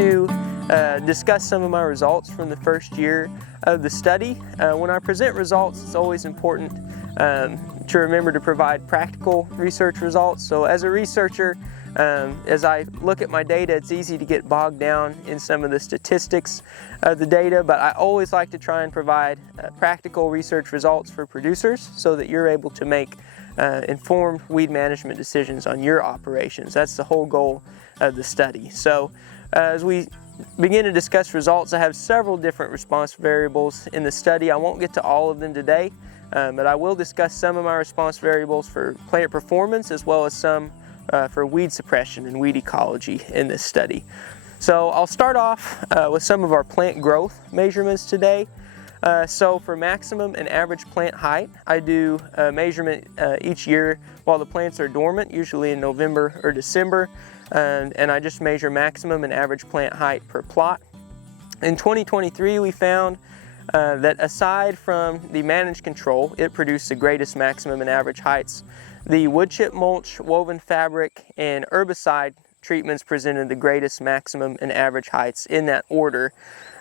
to discuss some of my results from the first year of the study. When I present results, it's always important to remember to provide practical research results. So as a researcher, as I look at my data, it's easy to get bogged down in some of the statistics of the data, but I always like to try and provide practical research results for producers so that you're able to make informed weed management decisions on your operations. That's the whole goal of the study. So as we begin to discuss results, I have several different response variables in the study. I won't get to all of them today, but I will discuss some of my response variables for plant performance as well as some for weed suppression and weed ecology in this study. So I'll start off with some of our plant growth measurements today. So for maximum and average plant height, I do a measurement each year while the plants are dormant, usually in November or December, and I just measure maximum and average plant height per plot. In 2023, we found that aside from the managed control, it produced the greatest maximum and average heights. The wood chip mulch, woven fabric, and herbicide treatments presented the greatest maximum and average heights in that order.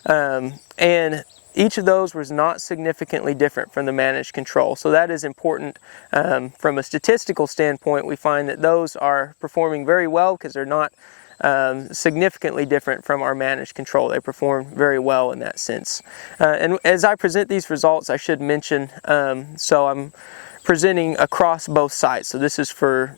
And each of those was not significantly different from the managed control. So that is important from a statistical standpoint. We find that those are performing very well because they're not significantly different from our managed control. They perform very well in that sense. And as I present these results, I should mention, so I'm presenting across both sites. So this is for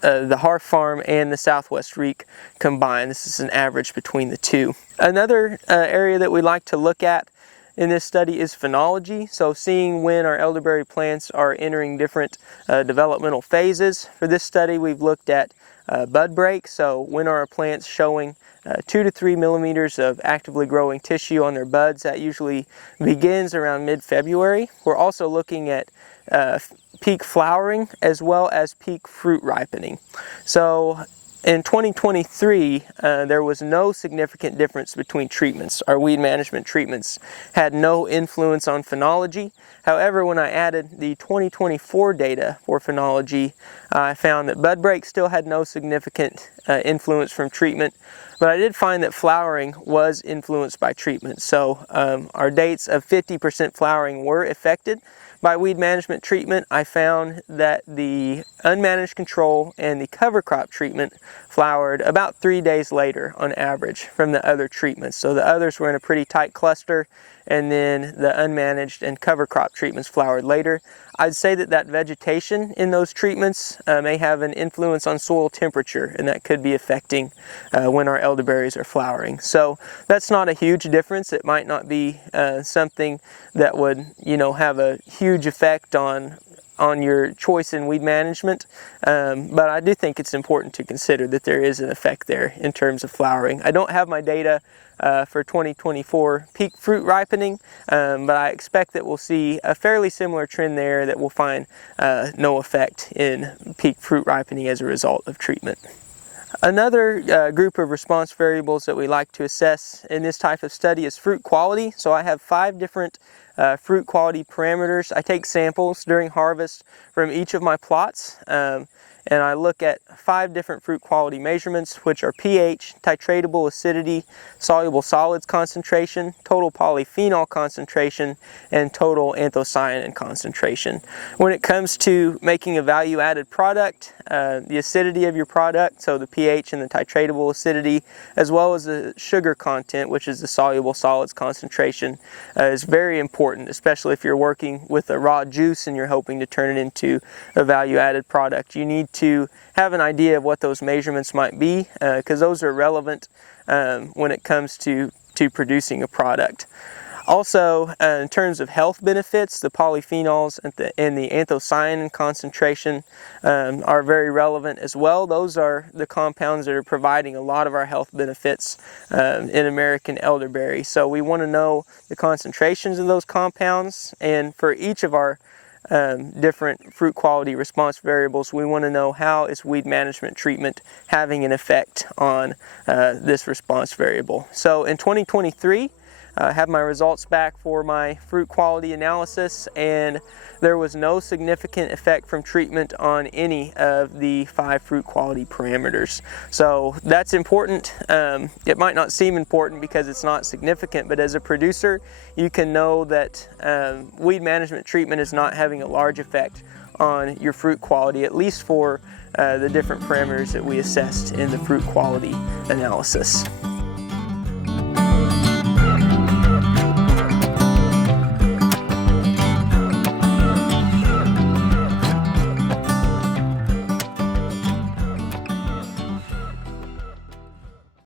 the Harff Farm and the Southwest Reek combined. This is an average between the two. Another area that we like to look at in this study is phenology, so seeing when our elderberry plants are entering different developmental phases. For this study, we've looked at bud break, so when are our plants showing 2 to 3 millimeters of actively growing tissue on their buds. That usually begins around mid-February. We're also looking at peak flowering as well as peak fruit ripening. So in 2023, there was no significant difference between treatments. Our weed management treatments had no influence on phenology. However, when I added the 2024 data for phenology, I found that bud break still had no significant influence from treatment, but I did find that flowering was influenced by treatment. So our dates of 50% flowering were affected by weed management treatment. I found that the unmanaged control and the cover crop treatment flowered about 3 days later on average from the other treatments. So the others were in a pretty tight cluster, and then the unmanaged and cover crop treatments flowered later. I'd say that that vegetation in those treatments may have an influence on soil temperature, and that could be affecting when our elderberries are flowering. So that's not a huge difference. It might not be something that would, have a huge effect on your choice in weed management, but I do think it's important to consider that there is an effect there in terms of flowering. I don't have my data for 2024 peak fruit ripening, but I expect that we'll see a fairly similar trend there, that we'll find no effect in peak fruit ripening as a result of treatment. Another group of response variables that we like to assess in this type of study is fruit quality. So I have 5 different fruit quality parameters. I take samples during harvest from each of my plots, and I look at 5 different fruit quality measurements, which are pH, titratable acidity, soluble solids concentration, total polyphenol concentration, and total anthocyanin concentration. When it comes to making a value-added product, the acidity of your product, so the pH and the titratable acidity, as well as the sugar content, which is the soluble solids concentration, is very important, especially if you're working with a raw juice and you're hoping to turn it into a value-added product. You need to have an idea of what those measurements might be, because those are relevant when it comes to producing a product. Also, in terms of health benefits, the polyphenols and the anthocyanin concentration are very relevant as well. Those are the compounds that are providing a lot of our health benefits in American elderberry. So we want to know the concentrations of those compounds, and for each of our different fruit quality response variables, we want to know how is weed management treatment having an effect on this response variable. So in 2023, have my results back for my fruit quality analysis, and there was no significant effect from treatment on any of the 5 fruit quality parameters. So that's important. It might not seem important because it's not significant, but as a producer, you can know that weed management treatment is not having a large effect on your fruit quality, at least for the different parameters that we assessed in the fruit quality analysis.